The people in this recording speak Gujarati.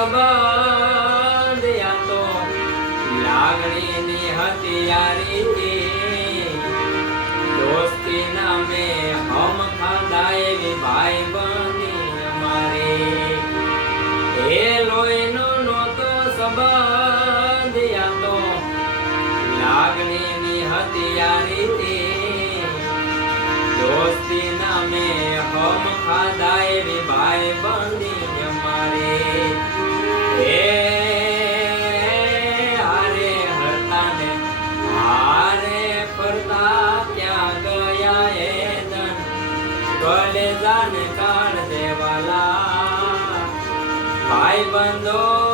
સંબંધ આ તો લાગણીની હથિયારી દોસ્તી નામે હમ ખાધા એવી ભાઈ બંધી અમારી એ લોહીનો નહોતો સંબંધ આ તો લાગણીની હથિયારી દોસ્તી નામે હમ ખાધા એવી ભાઈ બંધી અમારી હારે હરતા ને હારે ફરતા ક્યાં ગયા એ દન કલેજાને કાઢ દેવાલા ભાઈ બંધો